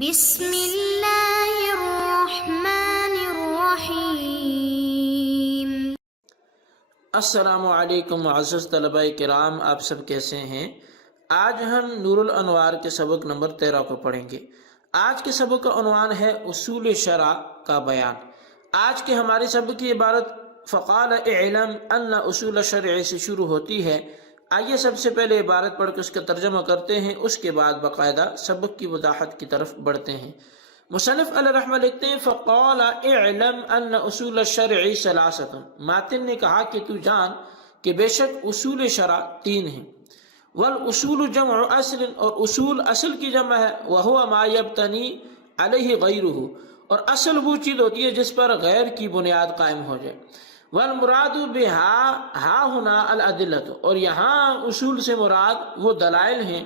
بسم اللہ الرحمن الرحیم۔ السلام علیکم معزز طلباء کرام، آپ سب کیسے ہیں؟ آج ہم نور الانوار کے سبق نمبر 13 کو پڑھیں گے۔ آج کے سبق کا عنوان ہے اصول شرع کا بیان۔ آج کے ہمارے سبق کی عبارت فقال اعلم ان اصول شرع سے شروع ہوتی ہے۔ آئیے سب سے پہلے عبارت پڑھ کے اس کا ترجمہ کرتے ہیں، اس کے بعد باقاعدہ سبق کی وضاحت کی طرف بڑھتے ہیں۔ مصنف علیہ رحمہ لکھتے ہیں فقال اعلم ان اصول الشرع ثلاثۃ، ماتن نے کہا کہ تو جان کہ بے شک اصول شرع 3 ہیں۔ والاصول جمع اصل، اور اصول اصل کی جمع ہے، وهو ما يبتني علیہ غیرہ، اور اصل وہ چیز ہوتی ہے جس پر غیر کی بنیاد قائم ہو جائے۔ والمراد بها ہا ہنا الادلۃ، اور یہاں اصول سے مراد وہ دلائل ہیں۔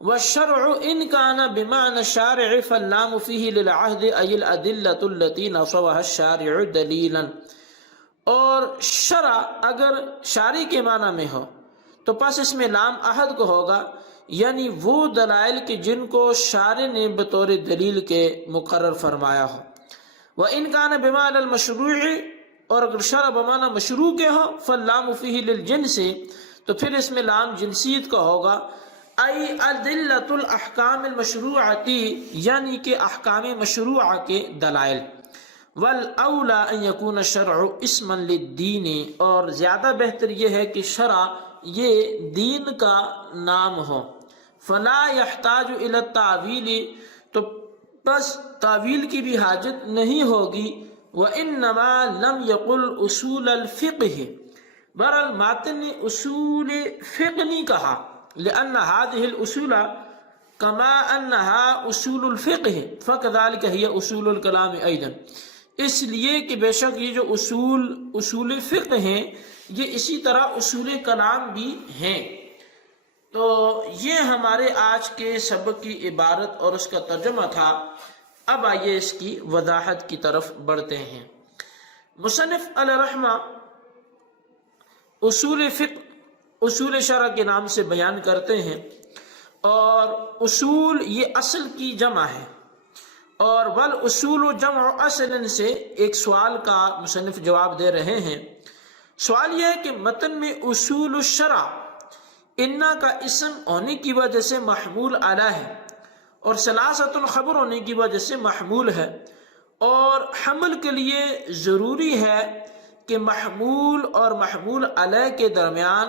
والشرع ان كان بمعنى الشارع فاللام فيه للعهد اي الادلة التي نصبها الشارع دلیلا، اور شرع اگر شارع کے معنی میں ہو تو پس اس میں لام عہد کو ہوگا، یعنی وہ دلائل کہ جن کو شارع نے بطور دلیل کے مقرر فرمایا ہو۔ وان كان بمعنى المشروع، اور اگر شرع بمعنی مشروع کے ہو فاللام فيه للجنس، تو پھر اس میں لام جنسیت کا ہوگا، ای ادلۃ الاحکام المشروعۃ، یعنی کہ احکام مشروعہ کے دلائل۔ والاولی ان یکون الشرع اسما للدین، اور زیادہ بہتر یہ ہے کہ شرع یہ دین کا نام ہو۔ فلا يحتاج الى التاویل، تو بس تعویل کی بھی حاجت نہیں ہوگی۔ وانما لم يقل اصول الفقہ، بہرحال ماتن نے اصول فقہ نہیں کہا، لأن هذه الأصول كما أنها أصول الفقه فكذلك هي أصول الكلام أيضا، اس لیے کہ بے شک یہ جو اصول فقہ ہیں یہ اسی طرح اصول کلام بھی ہیں۔ تو یہ ہمارے آج کے سبق کی عبارت اور اس کا ترجمہ تھا۔ اب آئیے اس کی وضاحت کی طرف بڑھتے ہیں۔ مصنف علیہ رحمہ اصول فقہ اصول شرع کے نام سے بیان کرتے ہیں، اور اصول یہ اصل کی جمع ہے، اور والاصول جمع اصل سے ایک سوال کا مصنف جواب دے رہے ہیں۔ سوال یہ ہے کہ متن میں اصول الشرع انا کا اسم ہونے کی وجہ سے محمول علی ہے، اور ثلاثۃ خبر ہونے کی وجہ سے محمول ہے، اور حمل کے لیے ضروری ہے کہ محمول اور محمول علی کے درمیان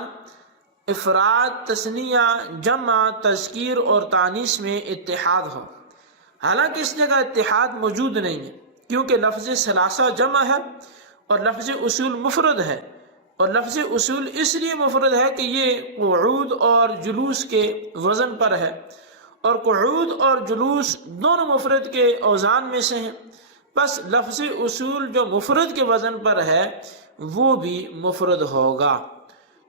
افراد، تثنیہ، جمع، تذکیر اور تانیث میں اتحاد ہو۔ حالانکہ اس جگہ اتحاد موجود نہیں ہے، کیونکہ لفظ ثلاثہ جمع ہے اور لفظ اصول مفرد ہے، اور لفظ اصول اس لیے مفرد ہے کہ یہ قعود اور جلوس کے وزن پر ہے، اور قعود اور جلوس دونوں مفرد کے اوزان میں سے ہیں، بس لفظ اصول جو مفرد کے وزن پر ہے وہ بھی مفرد ہوگا۔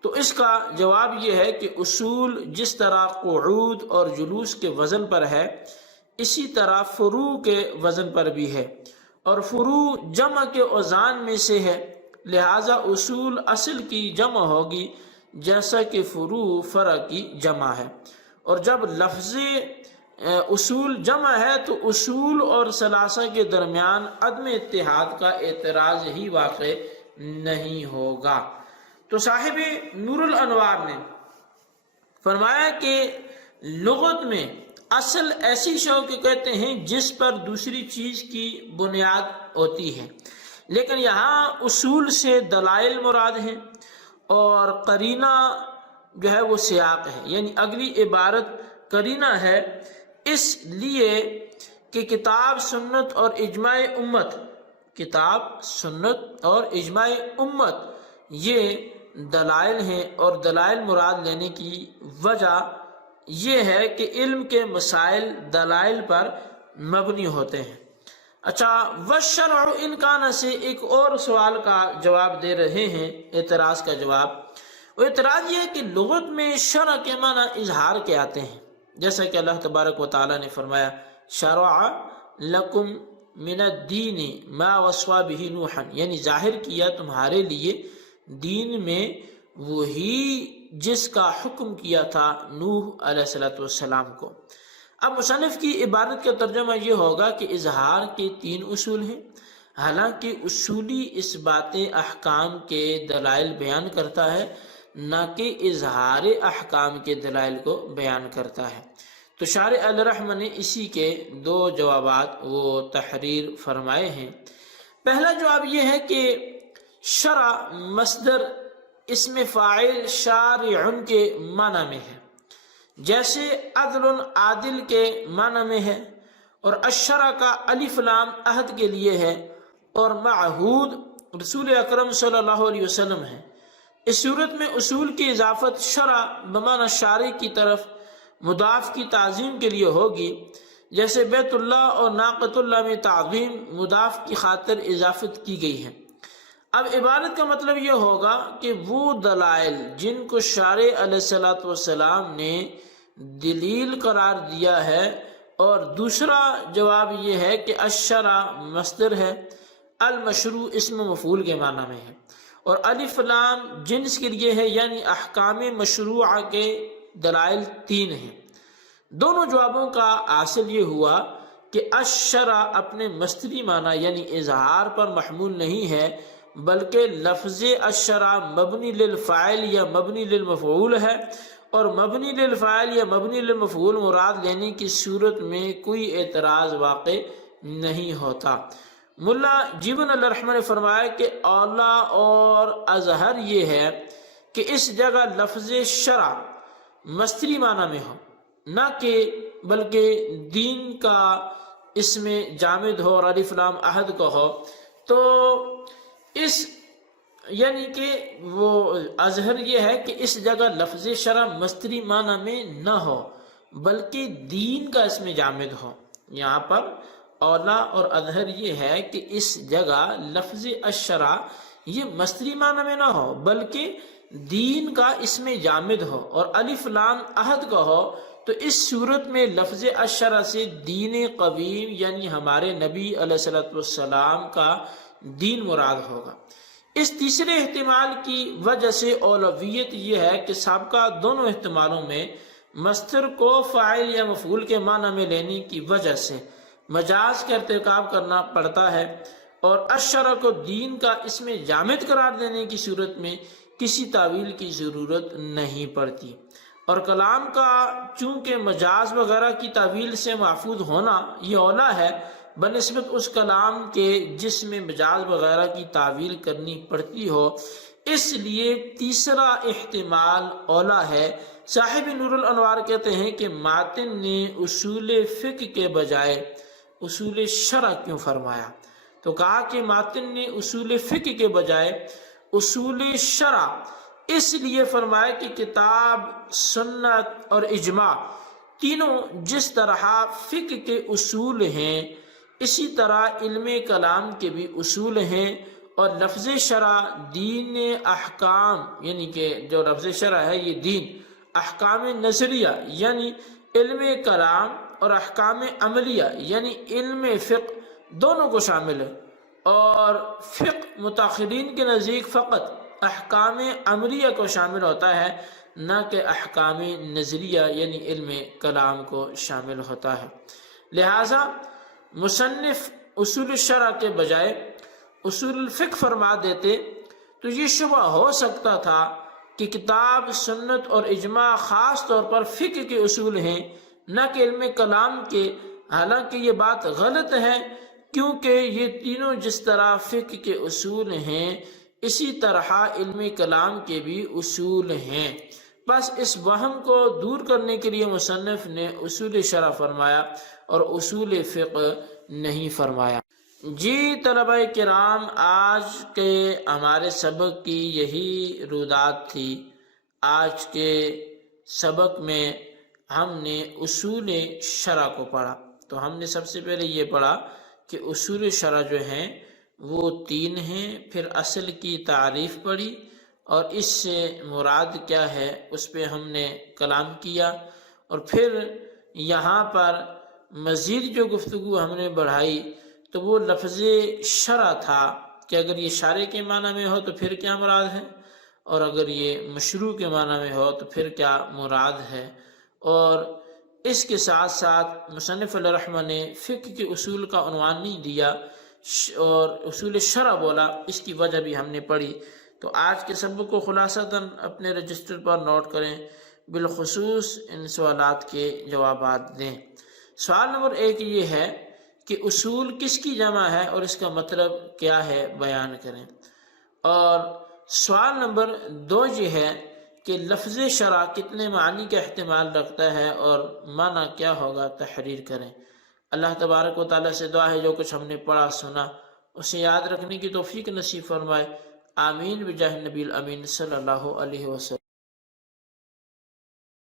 تو اس کا جواب یہ ہے کہ اصول جس طرح قعود اور جلوس کے وزن پر ہے، اسی طرح فروع کے وزن پر بھی ہے، اور فروع جمع کے اوزان میں سے ہے، لہذا اصول اصل کی جمع ہوگی جیسا کہ فروع فرع کی جمع ہے۔ اور جب لفظ اصول جمع ہے تو اصول اور ثلاثہ کے درمیان عدم اتحاد کا اعتراض ہی واقع نہیں ہوگا۔ تو صاحب نور الانوار نے فرمایا کہ لغت میں اصل ایسی شے کو کہتے ہیں جس پر دوسری چیز کی بنیاد ہوتی ہے، لیکن یہاں اصول سے دلائل مراد ہیں، اور قرینہ جو ہے وہ سیاق ہے، یعنی اگلی عبارت قرینہ ہے، اس لیے کہ کتاب سنت اور اجماع امت، کتاب سنت اور اجماع امت یہ دلائل ہیں، اور دلائل مراد لینے کی وجہ یہ ہے کہ علم کے مسائل دلائل پر مبنی ہوتے ہیں۔ اچھا، والشرع ان کان سے ایک اور سوال کا جواب دے رہے ہیں، اعتراض کا جواب۔ وہ اعتراض یہ ہے کہ لغت میں شرع کے معنی اظہار کے آتے ہیں، جیسا کہ اللہ تبارک و تعالیٰ نے فرمایا شرع لکم من الدین ما وصى به نوحا، یعنی ظاہر کیا تمہارے لیے دین میں وہی جس کا حکم کیا تھا نوح علیہ السلام کو۔ اب مصنف کی عبارت کا ترجمہ یہ ہوگا کہ اظہار کے 3 اصول ہیں، حالانکہ اصولی اس بات احکام کے دلائل بیان کرتا ہے، نہ کہ اظہار احکام کے دلائل کو بیان کرتا ہے۔ تو شارح الرحمہ نے اسی کے 2 جوابات وہ تحریر فرمائے ہیں۔ پہلا جواب یہ ہے کہ شرع مصدر اسم فاعل شارع کے معنی میں ہے، جیسے عدل عادل کے معنی میں ہے، اور الشرع کا الف لام عہد کے لیے ہے، اور معہود رسول اکرم صلی اللہ علیہ وسلم ہے۔ اس صورت میں اصول کی اضافت شرع بمعنی شارع کی طرف مضاف کی تعظیم کے لیے ہوگی، جیسے بیت اللہ اور ناقۃ اللہ میں تعظیم مضاف کی خاطر اضافت کی گئی ہے۔ اب عبارت کا مطلب یہ ہوگا کہ وہ دلائل جن کو شارع علیہ الصلوۃ والسلام نے دلیل قرار دیا ہے، اور دوسرا جواب یہ ہے کہ الشرع مصدر ہے، المشروع اسم مفعول کے معنی میں ہے، اور الف لام جنس کے لیے ہے، یعنی احکام مشروعہ کے دلائل 3 ہیں۔ دونوں جوابوں کا حاصل یہ ہوا کہ الشرع اپنے مصدری معنی یعنی اظہار پر محمول نہیں ہے، بلکہ لفظ الشرع مبنی للفاعل یا مبنی للمفعول ہے، اور مبنی للفاعل یا مبنی للمفعول مراد لینے کی صورت میں کوئی اعتراض واقع نہیں ہوتا۔ ملا جیبن الرحمہ نے فرمایا کہ اولا اور اظہر یہ ہے کہ اس جگہ لفظ شرع مصدری معنی میں ہو، نہ کہ بلکہ دین کا اسم جامد ہو اور الف لام عہد کا ہو۔ تو اس یعنی کہ وہ اظہر یہ ہے کہ اس جگہ لفظ شرع مصدری معنی میں نہ ہو بلکہ دین کا اسم جامد ہو۔ یہاں پر اولا اور اظہر یہ ہے کہ اس جگہ لفظ الشرع یہ مصدری معنی میں نہ ہو بلکہ دین کا اسم جامد ہو اور الف لام عہد کا ہو، تو اس صورت میں لفظ الشرع سے دین قویم یعنی ہمارے نبی علیہ الصلوۃ والسلام کا دین مراد ہوگا۔ اس تیسرے احتمال کی وجہ سے اولویت یہ ہے کہ سابقہ دونوں احتمالوں میں مصدر کو فاعل یا مفعول کے معنی میں لینے کی وجہ سے مجاز کا ارتکاب کرنا پڑتا ہے، اور الشرع کو دین کا اسم جامد قرار دینے کی صورت میں کسی تعویل کی ضرورت نہیں پڑتی۔ اور کلام کا چونکہ مجاز وغیرہ کی تعویل سے محفوظ ہونا یہ اولا ہے بنسبت اس کلام کے جس میں مجاز وغیرہ کی تعویل کرنی پڑتی ہو، اس لیے تیسرا احتمال اولا ہے۔ صاحب نور الانوار کہتے ہیں کہ ماتن نے اصول فقہ کے بجائے اصول شرع کیوں فرمایا؟ تو کہا کہ ماتن نے اصول فقہ کے بجائے اصول شرع اس لیے فرمایا کہ کتاب، سنت اور اجماع تینوں جس طرح فقہ کے اصول ہیں اسی طرح علم کلام کے بھی اصول ہیں، اور لفظ شرع دین احکام یعنی کہ جو لفظ شرع ہے یہ دین احکام نظریہ یعنی علم کلام اور احکام عملیہ یعنی علم فقہ دونوں کو شامل ہے، اور فقہ متاخرین کے نزدیک فقط احکام عملیہ کو شامل ہوتا ہے، نہ کہ احکام نظریہ یعنی علم کلام کو شامل ہوتا ہے۔ لہٰذا مصنف اصول الشرع کے بجائے اصول الفقہ فرما دیتے تو یہ شبہ ہو سکتا تھا کہ کتاب، سنت اور اجماع خاص طور پر فقہ کے اصول ہیں نہ کہ علم کلام کے، حالانکہ یہ بات غلط ہے کیونکہ یہ تینوں جس طرح فقہ کے اصول ہیں اسی طرح علم کلام کے بھی اصول ہیں۔ بس اس وہم کو دور کرنے کے لیے مصنف نے اصول شرع فرمایا اور اصول فقہ نہیں فرمایا۔ جی طلبہ کرام، آج کے ہمارے سبق کی یہی رودات تھی۔ آج کے سبق میں ہم نے اصول شرع کو پڑھا، تو ہم نے سب سے پہلے یہ پڑھا کہ اصول شرع جو ہیں وہ 3 ہیں، پھر اصل کی تعریف پڑھی اور اس سے مراد کیا ہے اس پہ ہم نے کلام کیا، اور پھر یہاں پر مزید جو گفتگو ہم نے بڑھائی تو وہ لفظ شرع تھا کہ اگر یہ شارع کے معنی میں ہو تو پھر کیا مراد ہے، اور اگر یہ مشروع کے معنی میں ہو تو پھر کیا مراد ہے، اور اس کے ساتھ ساتھ مصنف علیہ رحمہ نے فقہ کے اصول کا عنوان نہیں دیا اور اصول شرع بولا، اس کی وجہ بھی ہم نے پڑھی۔ تو آج کے سبق کو خلاصتاً اپنے رجسٹر پر نوٹ کریں، بالخصوص ان سوالات کے جوابات دیں۔ سوال نمبر 1 یہ ہے کہ اصول کس کی جمع ہے اور اس کا مطلب کیا ہے، بیان کریں۔ اور سوال نمبر 2 یہ ہے کہ لفظ شرع کتنے معنی کا احتمال رکھتا ہے اور معنی کیا ہوگا، تحریر کریں۔ اللہ تبارک و تعالیٰ سے دعا ہے جو کچھ ہم نے پڑھا سنا اسے یاد رکھنے کی توفیق نصیب فرمائے، آمین بجاہ نبی الامین صلی اللہ علیہ وسلم۔